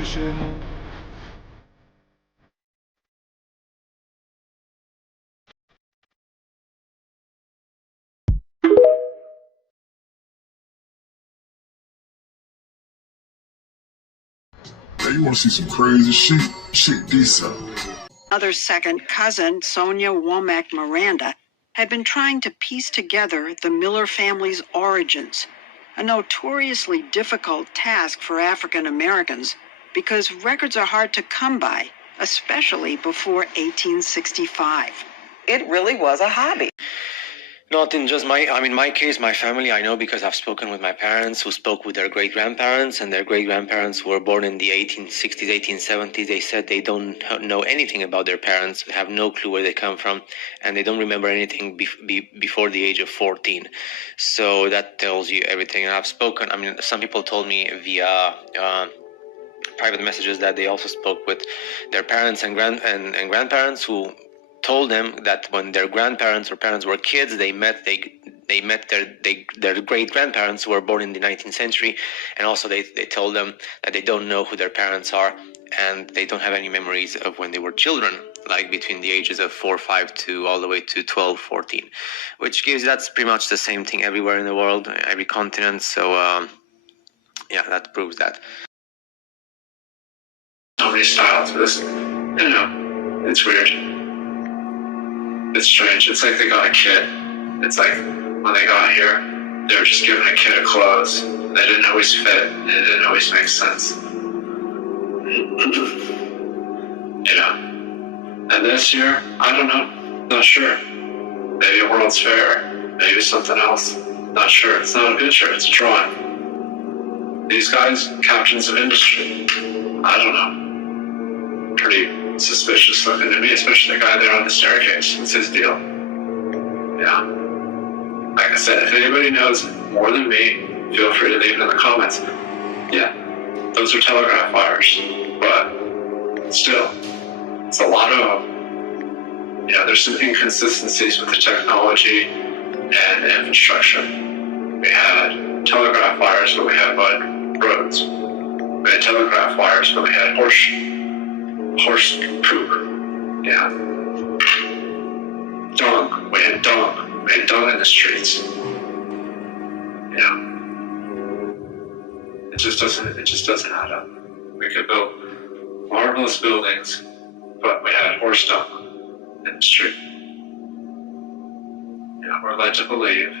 compilation. Now you want to see some crazy shit? Check this out. Mother's second cousin, Sonia Womack Miranda, had been trying to piece together the Miller family's origins, a notoriously difficult task for African Americans because records are hard to come by, especially before 1865. It really was a hobby. Not in just my case, my family, I know because I've spoken with my parents who spoke with their great-grandparents, and their great-grandparents were born in the 1860s, 1870s. They said they don't know anything about their parents, have no clue where they come from, and they don't remember anything before the age of 14. So that tells you everything. And I've spoken, some people told me via private messages that they also spoke with their parents and grandparents who told them that when their grandparents or parents were kids, they met their great grandparents who were born in the 19th century, and also they told them that they don't know who their parents are, and they don't have any memories of when they were children, like between the ages of 4, 5 to all the way to 12, 14, which gives that's pretty much the same thing everywhere in the world, every continent. So yeah, that proves that. So many styles, but it's weird. It's strange. It's like they got a kid. It's like when they got here, they were just giving a kid a clothes. They didn't always fit. It didn't always make sense. And this year, I don't know. Not sure. Maybe a World's Fair. Maybe something else. Not sure. It's not a picture. It's a drawing. These guys, captains of industry. I don't know. Pretty suspicious looking to me, especially the guy there on the staircase. What's his deal? Yeah. Like I said, if anybody knows more than me, feel free to leave it in the comments. Yeah, those are telegraph wires, but still, it's a lot of, there's some inconsistencies with the technology and the infrastructure. We had telegraph wires, but we had mud roads. We had telegraph wires, but we had horse poop. Yeah. Dung. We had dung. We had dung in the streets. It just doesn't add up. We could build marvelous buildings, but we had horse dung in the street. We're led to believe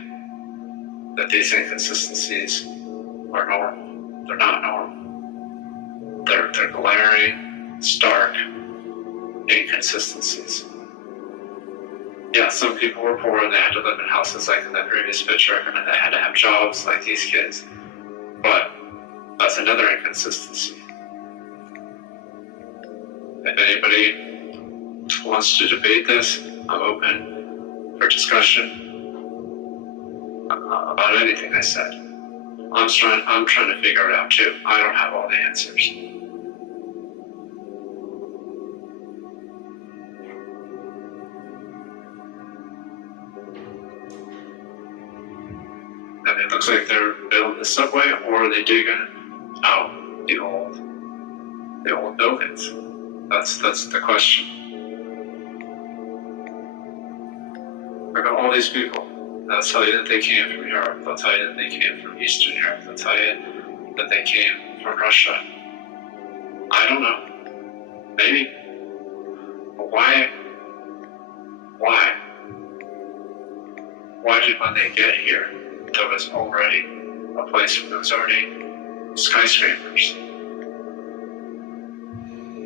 that these inconsistencies are normal. They're not normal. They're glaring, stark inconsistencies. Yeah, some people were poor and they had to live in houses like in that previous picture, and they had to have jobs like these kids. But that's another inconsistency. If anybody wants to debate this, I'm open for discussion about anything I said. I'm trying to figure it out too. I don't have all the answers. And it looks like they're building the subway, or are they digging out the old buildings? That's the question. Look at all these people. They'll tell you that they came from Europe. They'll tell you that they came from Eastern Europe. They'll tell you that they came from Russia. I don't know. Maybe. But why? Why did when they get here, there was already a place where there was already skyscrapers?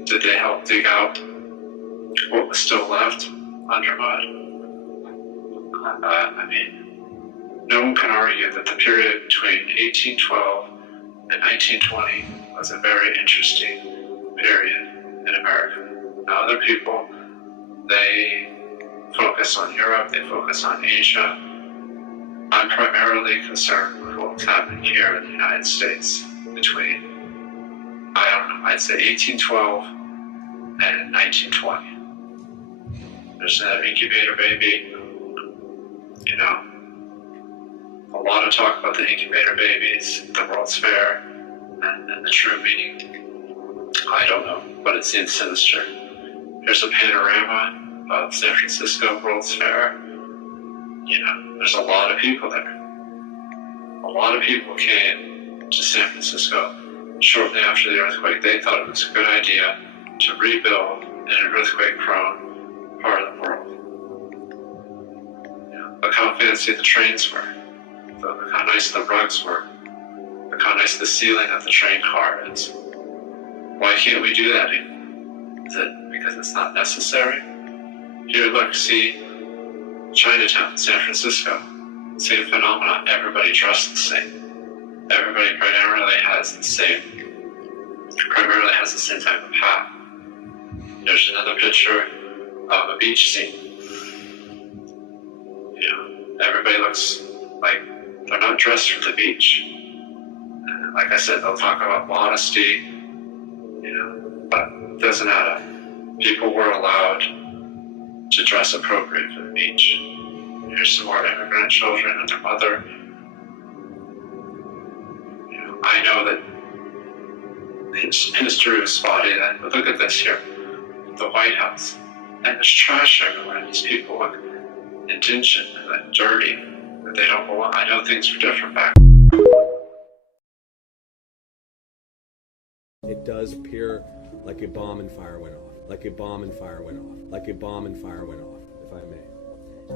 Did they help dig out what was still left under mud? No one can argue that the period between 1812 and 1920 was a very interesting period in America. Now, other people, they focus on Europe, they focus on Asia. I'm primarily concerned with what's happening here in the United States between, I'd say 1812 and 1920. There's an incubator baby, a lot of talk about the incubator babies, the World's Fair, and the true meaning I don't know, but it seems sinister. Here's a panorama of San Francisco World's Fair. There's a lot of people there. A lot of people came to San Francisco shortly after the earthquake. They thought it was a good idea to rebuild in an earthquake-prone part of the world. Look how fancy the trains were. Look how nice the rugs were. Look how nice the ceiling of the train car is. Why can't we do that? Is it because it's not necessary? Here, look, see Chinatown, San Francisco. Same phenomenon. Everybody dressed the same. Everybody primarily has the same type of hat. There's another picture of a beach scene. Everybody looks like they're not dressed for the beach. And like I said, they'll talk about modesty, but it doesn't add up. People were allowed to dress appropriate for the beach. Here's some more immigrant children and their mother. I know that history was spotty then, but look at this here. The White House. And there's trash everywhere. These people look indigent and dirty. That they don't belong. I know things were different back. It does appear like a bomb and fire went off. Like a bomb and fire went off. Like a bomb and fire went off, if I may.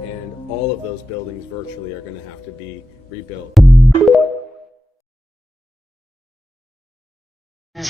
And all of those buildings virtually are going to have to be rebuilt.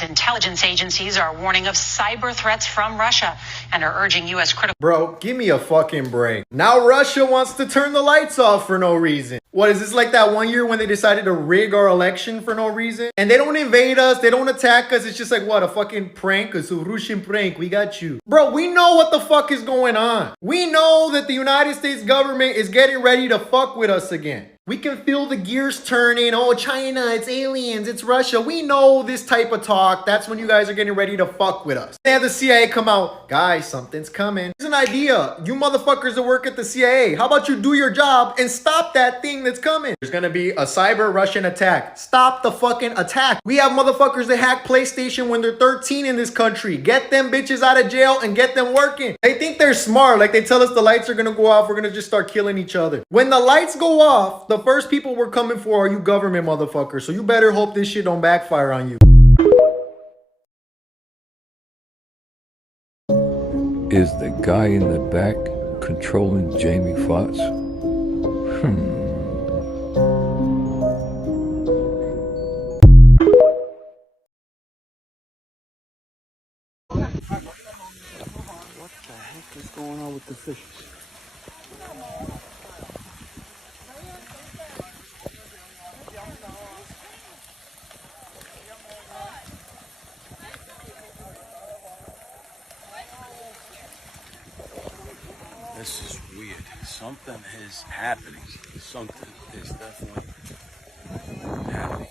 Intelligence agencies are warning of cyber threats from Russia and are urging U.S. critical... Bro, give me a fucking break. Now Russia wants to turn the lights off for no reason. What is this, like that one year when they decided to rig our election for no reason? And they don't invade us, they don't attack us. It's just like, what, a fucking prank? It's a Russian prank. We got you. Bro, we know what the fuck is going on. We know that the United States government is getting ready to fuck with us again. We can feel the gears turning. Oh, China, it's aliens, it's Russia. We know this type of talk. That's when you guys are getting ready to fuck with us. They have the CIA come out. Guys, something's coming. Here's an idea. You motherfuckers that work at the CIA, how about you do your job and stop that thing that's coming? There's gonna be a cyber Russian attack. Stop the fucking attack. We have motherfuckers that hack PlayStation when they're 13 in this country. Get them bitches out of jail and get them working. They think they're smart. Like they tell us the lights are gonna go off. We're gonna just start killing each other. When the lights go off, the first people we're coming for are you government motherfuckers. So you better hope this shit don't backfire on you. Is the guy in the back controlling Jamie Foxx? What the heck is going on with the fishes? This is weird. Something is happening. Something is definitely happening.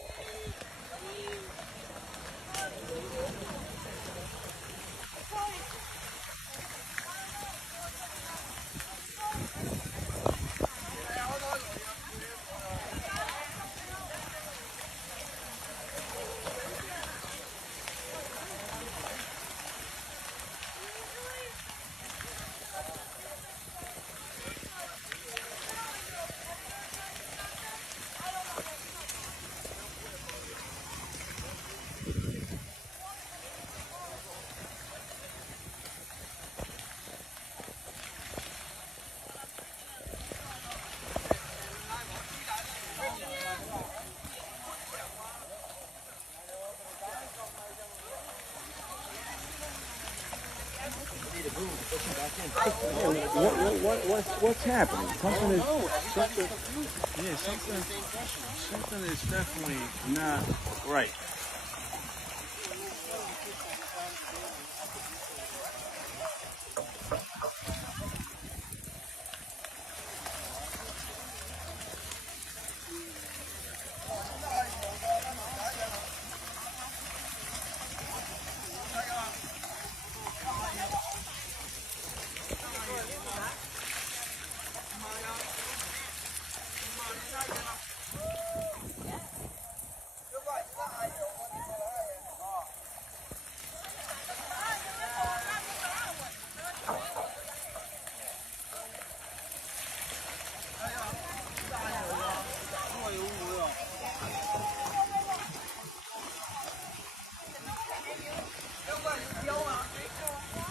What's happening? Something is definitely not right.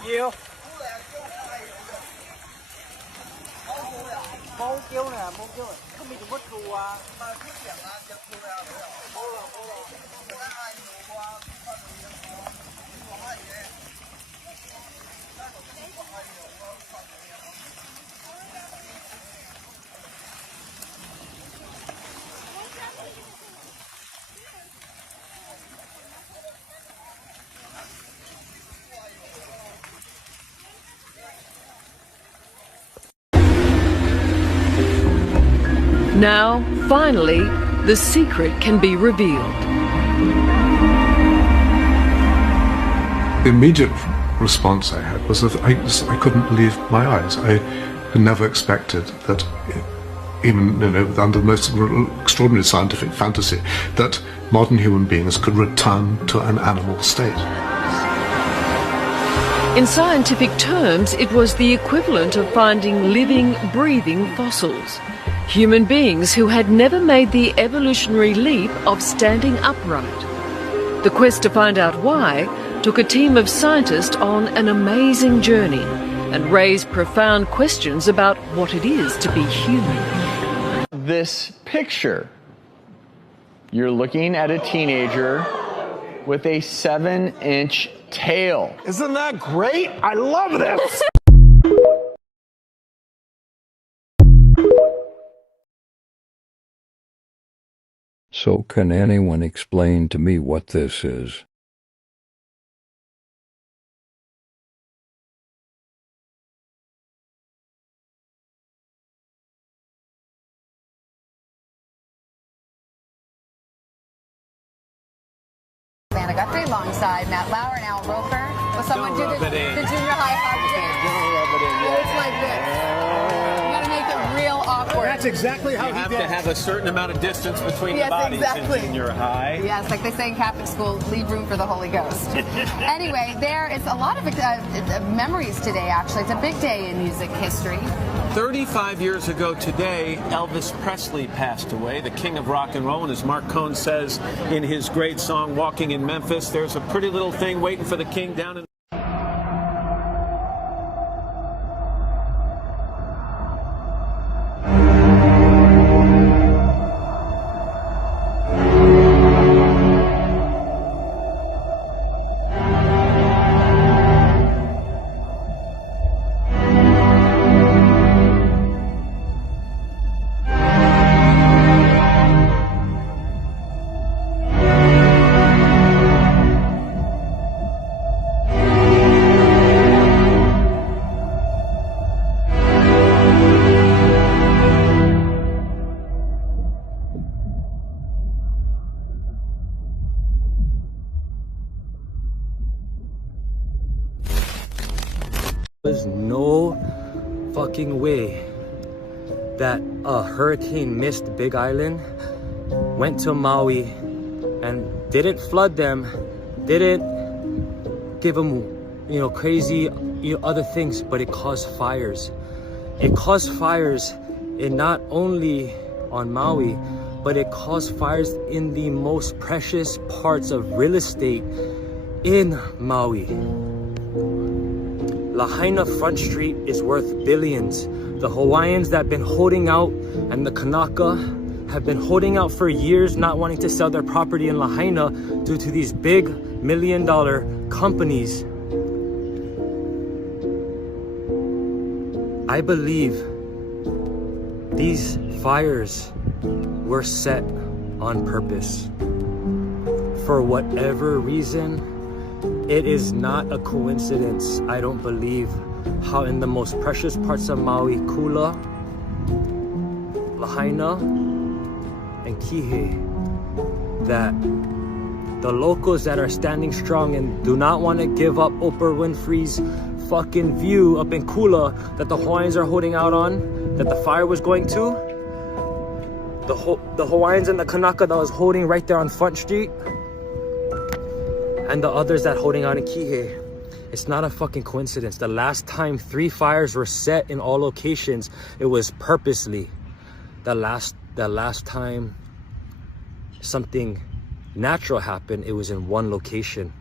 you. Bố kêu nè, bố kêu. Không bị mất cù à. Now, finally, the secret can be revealed. The immediate response I had was that I couldn't believe my eyes. I had never expected that, even under the most extraordinary scientific fantasy, that modern human beings could return to an animal state. In scientific terms, it was the equivalent of finding living, breathing fossils. Human beings who had never made the evolutionary leap of standing upright. The quest to find out why took a team of scientists on an amazing journey and raised profound questions about what it is to be human. This picture, you're looking at a teenager with a 7-inch tail. Isn't that great? I love this. So can anyone explain to me what this is? I got three alongside Matt Lauer and Al Roker. Will someone do the junior high hug dance? It's like this. You gotta make it real awkward. That's exactly how you have to have a certain amount of distance between the bodies in junior high. Yes, like they say in Catholic school, leave room for the Holy Ghost. Anyway, there is a lot of memories today, actually. It's a big day in music history. 35 years ago today, Elvis Presley passed away, the king of rock and roll. And as Mark Cohn says in his great song, Walking in Memphis, there's a pretty little thing waiting for the king down in There's no fucking way that a hurricane missed Big Island, went to Maui, and didn't flood them, didn't give them, crazy, other things, but it caused fires. It caused fires in not only on Maui, but it caused fires in the most precious parts of real estate in Maui. Lahaina Front Street is worth billions. The Hawaiians that have been holding out and the Kanaka have been holding out for years, not wanting to sell their property in Lahaina due to these big $1 million companies. I believe these fires were set on purpose. For whatever reason, it is not a coincidence, I don't believe, how in the most precious parts of Maui, Kula, Lahaina, and Kihei, that the locals that are standing strong and do not want to give up Oprah Winfrey's fucking view up in Kula that the Hawaiians are holding out on, that the fire was going to, the Hawaiians and the Kanaka that was holding right there on Front Street, and the others that holding on in Kihei. It's not a fucking coincidence. The last time 3 fires were set in all locations, it was purposely. The last time something natural happened, it was in one location.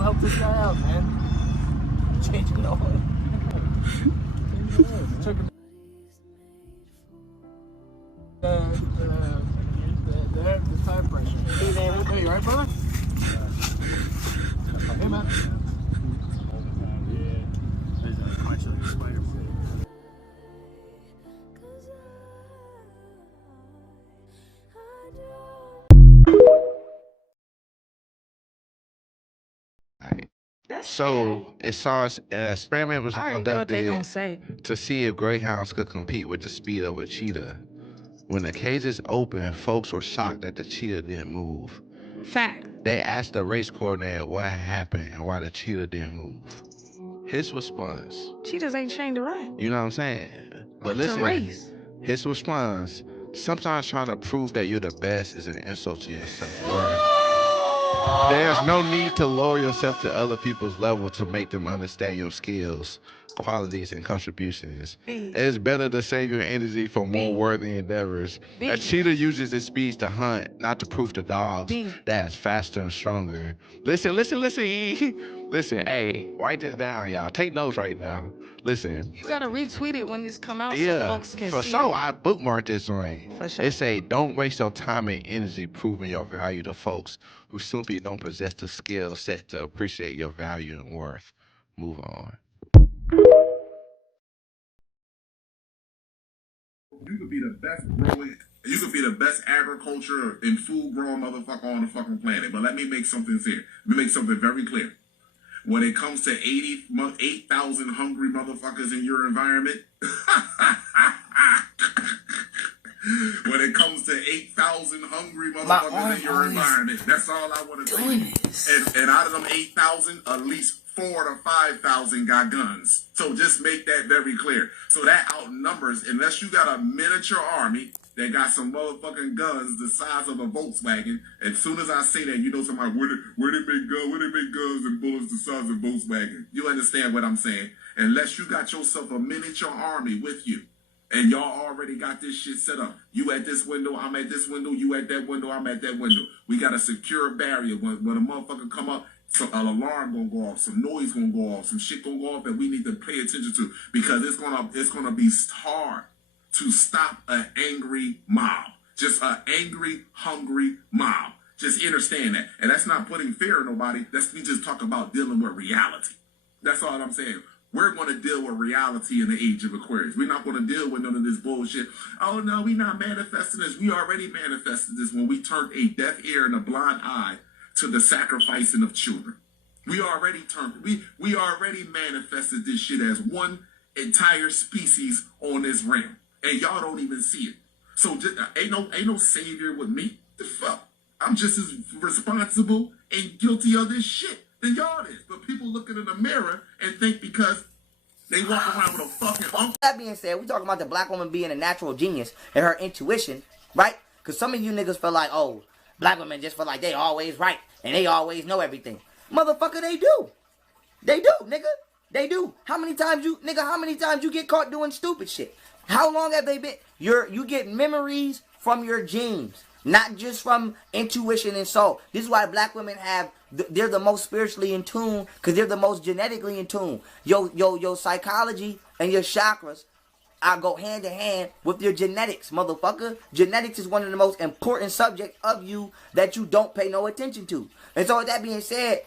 to help this guy out, man. Changing the oil. Took the tire pressure. Hey, you alright, brother? Hey, man. So it saw experiment was conducted to see if greyhounds could compete with the speed of a cheetah. When the cages opened, folks were shocked that the cheetah didn't move. Fact. They asked the race coordinator what happened and why the cheetah didn't move. His response, Cheetahs ain't trained to run. you know what I'm saying? But listen, to race. his response, sometimes trying to prove that you're the best is an insult to yourself. There's no need to lower yourself to other people's level to make them understand your skills, qualities, and contributions. It's better to save your energy for more worthy endeavors. A cheetah uses its speed to hunt, not to prove to dogs that it's faster and stronger. Listen. Listen, hey, write this down, y'all. Take notes right now. Listen. You gotta retweet it when this come out so Yeah, folks can for see sure. it. I bookmarked this one. For sure. It say, don't waste your time and energy proving your value to folks who simply don't possess the skill set to appreciate your value and worth. Move on. You could be the best growing, you could be the best agriculture and food growing motherfucker on the fucking planet. But let me make something clear. Let me make something very clear. When it comes to 8,000 hungry motherfuckers in your environment, when it comes to 8,000 hungry motherfuckers in your environment, that's all I want to say. And out of them 8,000, at least 4,000 to 5,000 got guns. So just make that very clear. So that outnumbers, unless you got a miniature army that got some motherfucking guns the size of a Volkswagen. As soon as I say that, you know somebody, where they make guns and bullets the size of Volkswagen. You understand what I'm saying? Unless you got yourself a miniature army with you, and y'all already got this shit set up. You at this window, I'm at this window, you at that window, I'm at that window. We got a secure barrier. When a motherfucker come up, so an alarm gonna go off, some noise gonna go off, some shit gonna go off that we need to pay attention to, because it's gonna be hard to stop an angry mob. Just an angry, hungry mob. Just understand that. And that's not putting fear in nobody. We just talk about dealing with reality. That's all I'm saying. We're going to deal with reality in the age of Aquarius. We're not going to deal with none of this bullshit. Oh, no, we're not manifesting this. We already manifested this when we turned a deaf ear and a blind eye to the sacrificing of children. We already manifested this shit as one entire species on this realm. And y'all don't even see it. So just, ain't no savior with me. The fuck? I'm just as responsible and guilty of this shit than y'all is. But people looking in the mirror and think because they walk around with a fucking uncle. That being said, we talking about the black woman being a natural genius and her intuition, right? Because some of you niggas feel like, oh, black women just feel like they always right and they always know everything. Motherfucker, they do. They do, nigga. They do. How many times you get caught doing stupid shit? How long have they been? You get memories from your genes, not just from intuition and soul. This is why black women they're the most spiritually in tune, because they're the most genetically in tune. Your psychology and your chakras go hand in hand with your genetics, motherfucker. Genetics is one of the most important subjects of you that you don't pay no attention to. And so with that being said,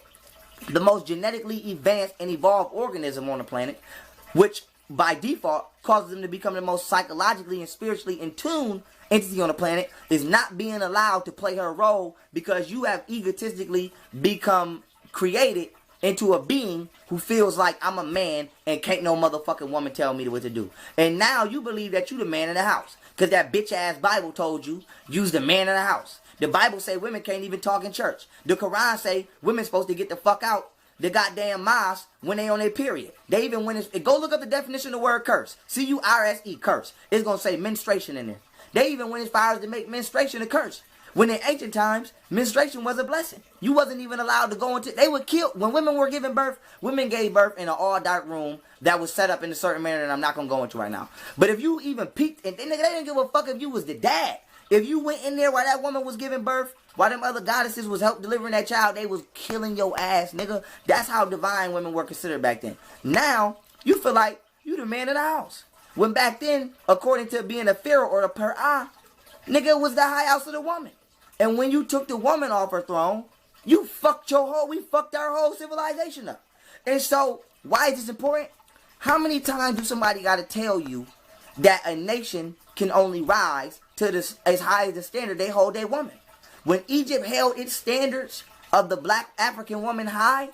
the most genetically advanced and evolved organism on the planet, which by default causes them to become the most psychologically and spiritually in tune entity on the planet, is not being allowed to play her role because you have egotistically become created into a being who feels like I'm a man and can't no motherfucking woman tell me what to do. And now you believe that you the man in the house because that bitch ass Bible told you you's the man in the house. The Bible say women can't even talk in church. The Quran say women supposed to get the fuck out the goddamn mosque when they on their period. They even go look up the definition of the word curse. C-U-R-S-E, curse. It's gonna say menstruation in there. They even went as far as to make menstruation a curse. When in ancient times, menstruation was a blessing. You wasn't even allowed to go into. They would kill when women were giving birth. Women gave birth in an all dark room that was set up in a certain manner that I'm not gonna go into right now. But if you even peeked, and they didn't give a fuck if you was the dad. If you went in there while that woman was giving birth, While them other goddesses was help delivering that child, they was killing your ass, nigga. That's how divine women were considered back then. Now, you feel like you the man of the house. When back then, according to being a pharaoh or a per-ah, nigga, it was the high house of the woman. And when you took the woman off her throne, we fucked our whole civilization up. And so, why is this important? How many times do somebody got to tell you that a nation can only rise to this as high as the standard they hold their woman? When Egypt held its standards of the black African woman high,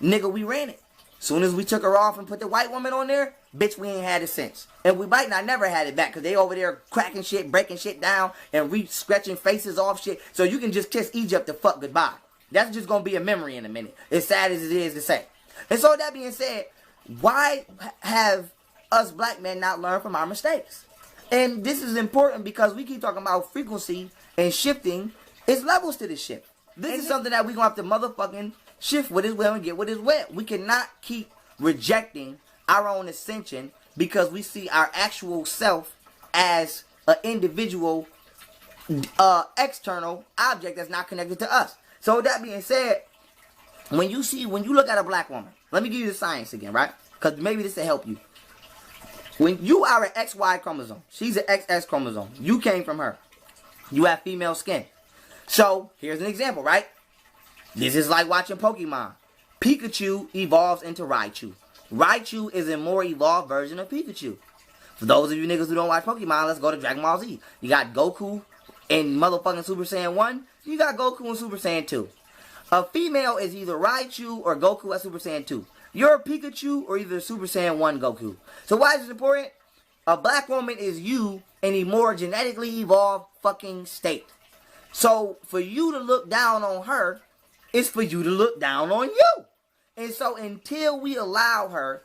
nigga, we ran it. Soon as we took her off and put the white woman on there, bitch, we ain't had it since. And we might not never had it back because they over there cracking shit, breaking shit down, and scratching faces off shit. So you can just kiss Egypt to fuck goodbye. That's just going to be a memory in a minute. As sad as it is to say. And so that being said, why have us black men not learned from our mistakes? And this is important because we keep talking about frequency and shifting. It's levels to this shit. This is something that we're going to have to motherfucking shift with his will and get with his will. We cannot keep rejecting our own ascension because we see our actual self as an individual external object that's not connected to us. So with that being said, when you look at a black woman, let me give you the science again, right? Because maybe this will help you. When you are an XY chromosome, she's an XX chromosome. You came from her. You have female skin. So here's an example, right? This is like watching Pokemon. Pikachu evolves into Raichu. Raichu is a more evolved version of Pikachu. For those of you niggas who don't watch Pokemon, let's go to Dragon Ball Z. You got Goku in motherfucking Super Saiyan 1. You got Goku in Super Saiyan 2. A female is either Raichu or Goku at Super Saiyan 2. You're a Pikachu or either Super Saiyan 1 Goku. So why is this important? A black woman is you in a more genetically evolved fucking state. So for you to look down on her, it's for you to look down on you. And so until we allow her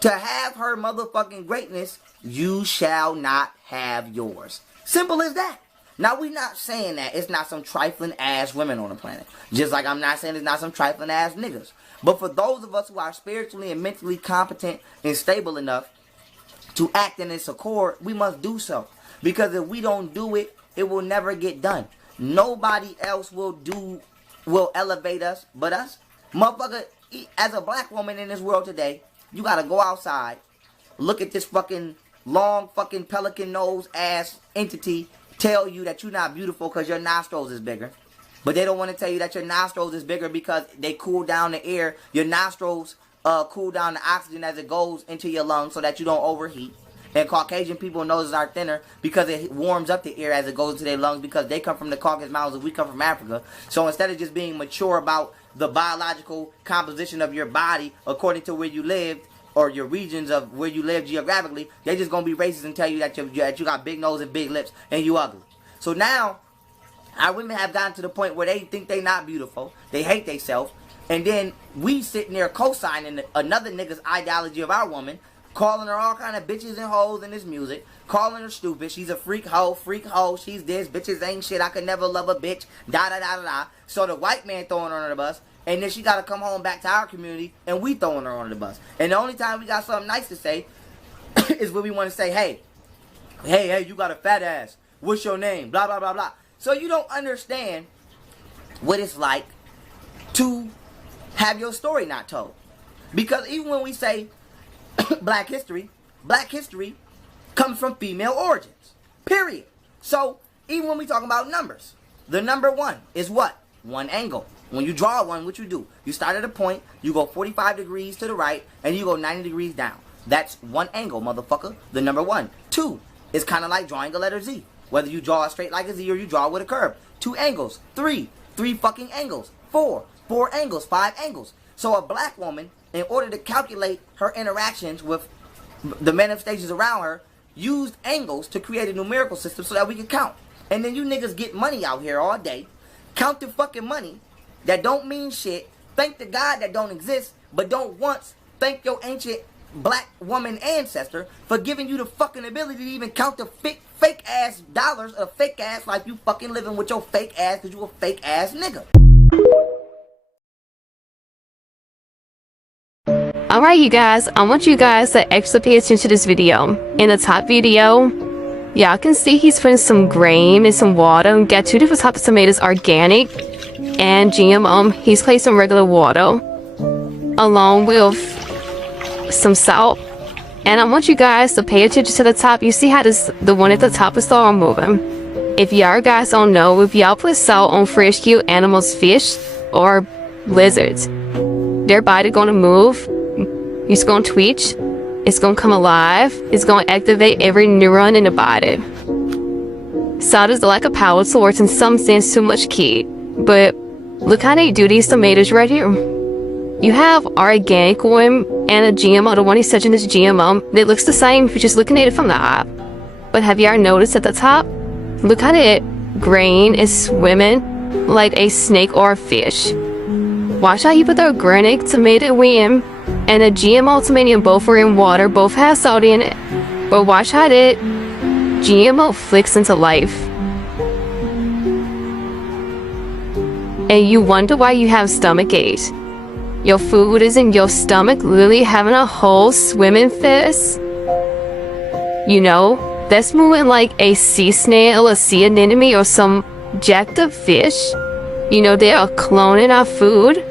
to have her motherfucking greatness, you shall not have yours. Simple as that. Now, we're not saying that it's not some trifling ass women on the planet. Just like I'm not saying it's not some trifling ass niggas. But for those of us who are spiritually and mentally competent and stable enough to act in its accord, we must do so. Because if we don't do it, it will never get done. Nobody else will elevate us but us. Motherfucker, as a black woman in this world today, you gotta go outside, look at this fucking long fucking pelican nose ass entity tell you that you're not beautiful because your nostrils is bigger. But they don't want to tell you that your nostrils is bigger because they cool down the air. Your nostrils cool down the oxygen as it goes into your lungs so that you don't overheat. And Caucasian people's noses are thinner because it warms up the air as it goes into their lungs because they come from the Caucasus Mountains and we come from Africa. So instead of just being mature about the biological composition of your body according to where you lived or your regions of where you live geographically, they're just going to be racist and tell you that you got big nose and big lips and you ugly. So now, our women have gotten to the point where they think they not beautiful. They hate themselves. And then we sitting there co-signing another nigga's ideology of our woman, calling her all kind of bitches and hoes in this music, calling her stupid. She's a freak hoe, she's this, bitches ain't shit, I could never love a bitch, da-da-da-da-da. So the white man throwing her under the bus, and then she got to come home back to our community, and we throwing her under the bus. And the only time we got something nice to say is when we want to say, hey, you got a fat ass. What's your name? Blah, blah, blah, blah. So you don't understand what it's like to have your story not told. Because even when we say black history comes from female origins. Period. So even when we talk about numbers, the number 1 is what? One angle. When you draw one, what you do? You start at a point, you go 45 degrees to the right, and you go 90 degrees down. That's one angle, motherfucker. The number 1. 2 is kind of like drawing a letter Z. Whether you draw it straight like a Z or you draw it with a curve. 2 angles. 3 fucking angles. 4 angles. 5 angles. So a black woman, in order to calculate her interactions with the manifestations around her, used angles to create a numerical system so that we can count. And then you niggas get money out here all day, count the fucking money that don't mean shit, thank the God that don't exist, but don't once thank your ancient black woman ancestor for giving you the fucking ability to even count the fake ass dollars of fake ass life you fucking living with your fake ass because you a fake ass nigga. Alright you guys, I want you guys to actually pay attention to this video. In the top video, Yeah, I can see he's putting some grain and some water and get two different types of tomatoes, organic and GMO. He's placed some regular water along with some salt. And I want you guys to pay attention to the top. You see how the one at the top is all moving. If y'all guys don't know, if y'all put salt on fresh cute animals, fish or lizards, their body gonna move, it's gonna twitch, it's gonna come alive, it's gonna activate every neuron in the body. Salt is like a power source, in some sense too much key, but look how they do these tomatoes right here. You have organic one and a GMO. The one he's touching is GMO. It looks the same if you're just looking at it from the top. But have y'all noticed at the top? Look how that grain is swimming like a snake or a fish. Watch how you put the organic tomato in and the GMO tomato in, both are in water, both have salt in it. But watch how that GMO flicks into life. And you wonder why you have stomach ache. Your food is in your stomach, literally having a whole swimming fest. You know, that's moving like a sea snail, a sea anemone, or some jacked up fish. You know, they are cloning our food.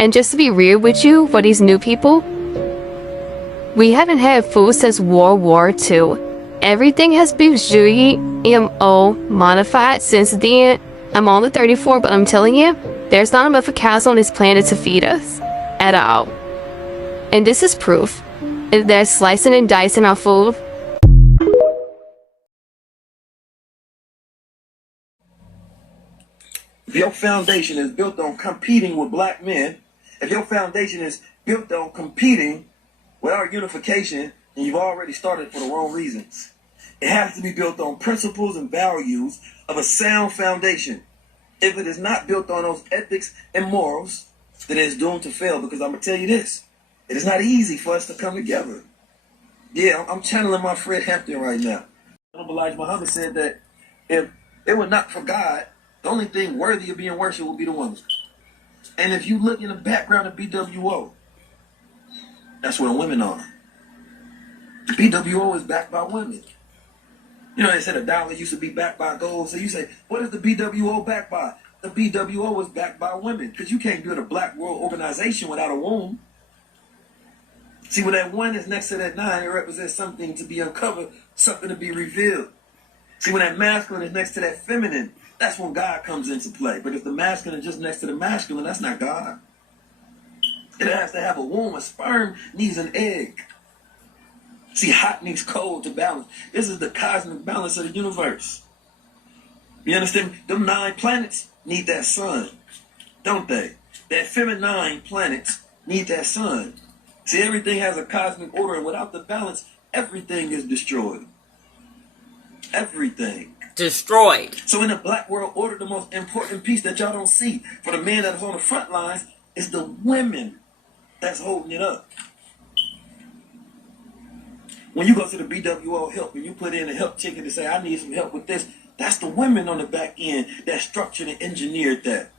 And just to be real with you, for these new people, we haven't had food since World War II. Everything has been GMO modified since then. I'm only 34, but I'm telling you, there's not enough cows on this planet to feed us at all. And this is proof. If they're slicing and dicing our food. If your foundation is built on competing with black men, if your foundation is built on competing with our unification, then you've already started for the wrong reasons. It has to be built on principles and values of a sound foundation. If it is not built on those ethics and morals, then it's doomed to fail, because I'm going to tell you this. It is not easy for us to come together. Yeah, I'm channeling my Fred Hampton right now. Elijah Muhammad said that if it were not for God, the only thing worthy of being worshipped would be the woman. And if you look in the background of BWO, that's where the women are. The BWO is backed by women. You know, they said a dollar used to be backed by gold. So you say, what is the BWO backed by? The BWO is backed by women, because you can't build a black world organization without a womb. See, when that one is next to that nine, it represents something to be uncovered, something to be revealed. See, when that masculine is next to that feminine, that's when God comes into play. But if the masculine is just next to the masculine, that's not God. It has to have a womb. A sperm needs an egg. See, hot needs cold to balance. This is the cosmic balance of the universe. You understand? Them 9 planets need that sun, don't they? That feminine planets need that sun. See, everything has a cosmic order, and without the balance, everything is destroyed. Everything. Destroyed. So in the black world order, the most important piece that y'all don't see for the men that's on the front lines is the women that's holding it up. When you go to the BWO help and you put in a help ticket to say, I need some help with this, that's the women on the back end that structured and engineered that.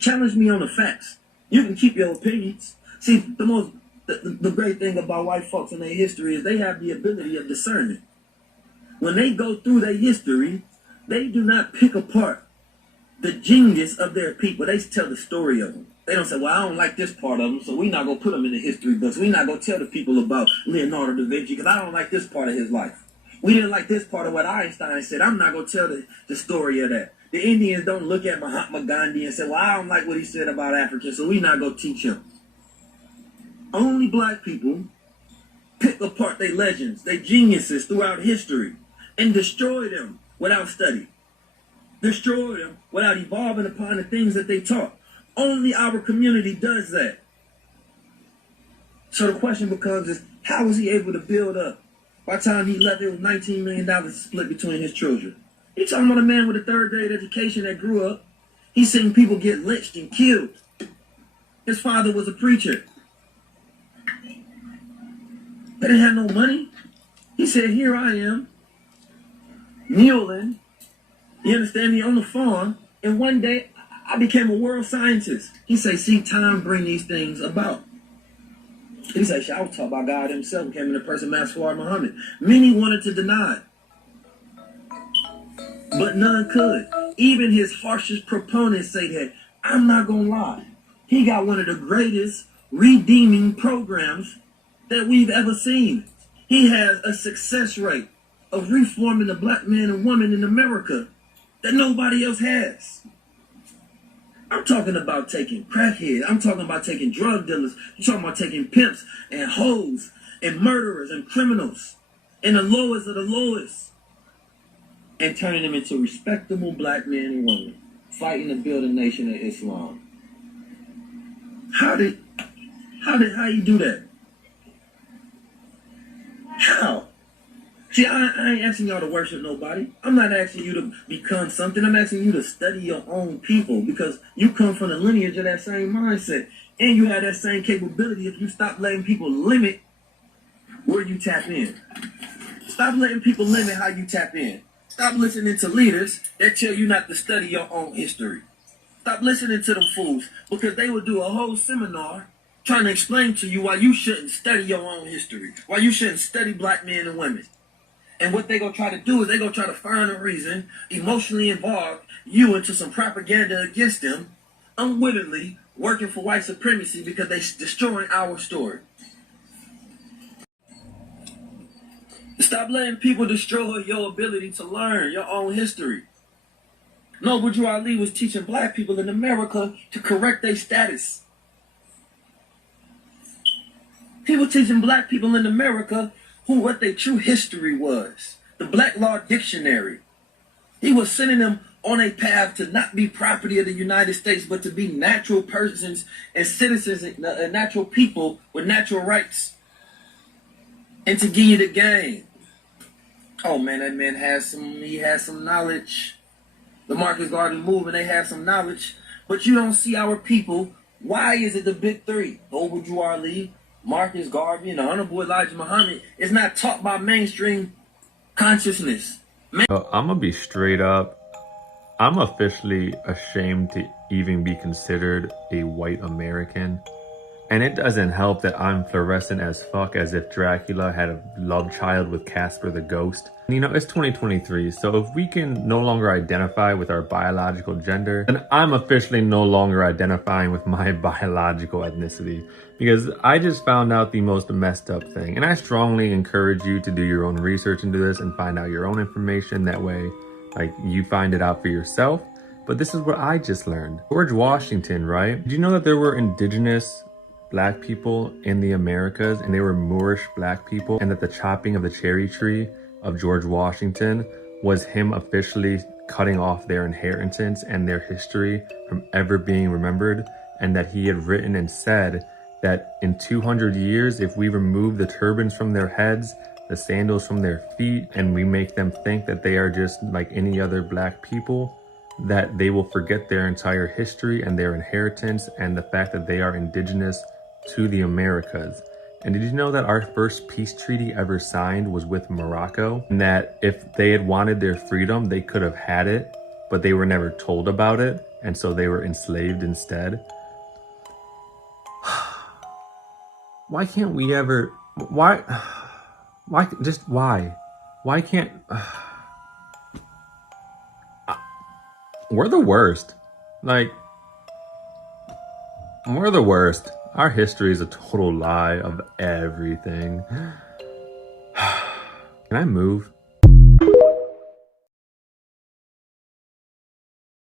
Challenge me on the facts. You can keep your opinions. See, the great thing about white folks in their history is they have the ability of discernment. When they go through their history, they do not pick apart the genius of their people. They tell the story of them. They don't say, well, I don't like this part of them, so we're not going to put them in the history books. We're not going to tell the people about Leonardo da Vinci because I don't like this part of his life. We didn't like this part of what Einstein said. I'm not going to tell the story of that. The Indians don't look at Mahatma Gandhi and say, well, I don't like what he said about Africa, so we're not going to teach him. Only black people pick apart their legends, their geniuses throughout history, and destroy them without study. Destroy them without evolving upon the things that they taught. Only our community does that. So the question becomes is, how was he able to build up? By the time he left, it was $19 million split between his children. He's talking about a man with a third-grade education that grew up. He's seen people get lynched and killed. His father was a preacher. They didn't have no money. He said, here I am, muling, you understand me, on the farm, and one day I became a world scientist. He said, see, time bring these things about. He said, I was taught by God himself, came in the person Master Muhammad. Many wanted to deny it, but none could. Even his harshest proponents say that. I'm not going to lie. He got one of the greatest redeeming programs that we've ever seen. He has a success rate of reforming the black man and woman in America that nobody else has. I'm talking about taking crackheads. I'm talking about taking drug dealers. I'm talking about taking pimps and hoes and murderers and criminals and the lowest of the lowest and turning them into respectable black men and women fighting to build a nation of Islam. How you do that? How? See, I ain't asking y'all to worship nobody. I'm not asking you to become something. I'm asking you to study your own people because you come from the lineage of that same mindset. And you have that same capability if you stop letting people limit where you tap in. Stop letting people limit how you tap in. Stop listening to leaders that tell you not to study your own history. Stop listening to them fools because they will do a whole seminar trying to explain to you why you shouldn't study your own history, why you shouldn't study black men and women. And what they gonna try to do is they gonna try to find a reason, emotionally involve you into some propaganda against them, unwittingly working for white supremacy because they destroying our story. Stop letting people destroy your ability to learn your own history. Noble Drew Ali was teaching black people in America to correct their status. He was teaching black people in America what their true history was. The Black Law Dictionary. He was sending them on a path to not be property of the United States, but to be natural persons and citizens and natural people with natural rights. And to give you the game. Oh man, that man has some knowledge. The Marcus Garvey movement, they have some knowledge. But you don't see our people. Why is it the big three? Noble Drew Ali, Marcus Garvey, and the Honorable Elijah Muhammad is not taught by mainstream consciousness. I'm gonna be straight up. I'm officially ashamed to even be considered a white American. And it doesn't help that I'm fluorescent as fuck, as if Dracula had a love child with Casper the Ghost. You know, it's 2023, so if we can no longer identify with our biological gender, then I'm officially no longer identifying with my biological ethnicity. Because I just found out the most messed up thing. And I strongly encourage you to do your own research into this and find out your own information. That way, like, you find it out for yourself. But this is what I just learned. George Washington, right? Did you know that there were indigenous black people in the Americas, and they were Moorish black people, and that the chopping of the cherry tree of George Washington was him officially cutting off their inheritance and their history from ever being remembered, and that he had written and said that in 200 years, if we remove the turbans from their heads, the sandals from their feet, and we make them think that they are just like any other black people, that they will forget their entire history and their inheritance and the fact that they are indigenous to the Americas. And did you know that our first peace treaty ever signed was with Morocco? And that if they had wanted their freedom, they could have had it, but they were never told about it, and so they were enslaved instead. Why can't we ever... Why can't... We're the worst. Like, we're the worst. Our history is a total lie of everything. Can I move?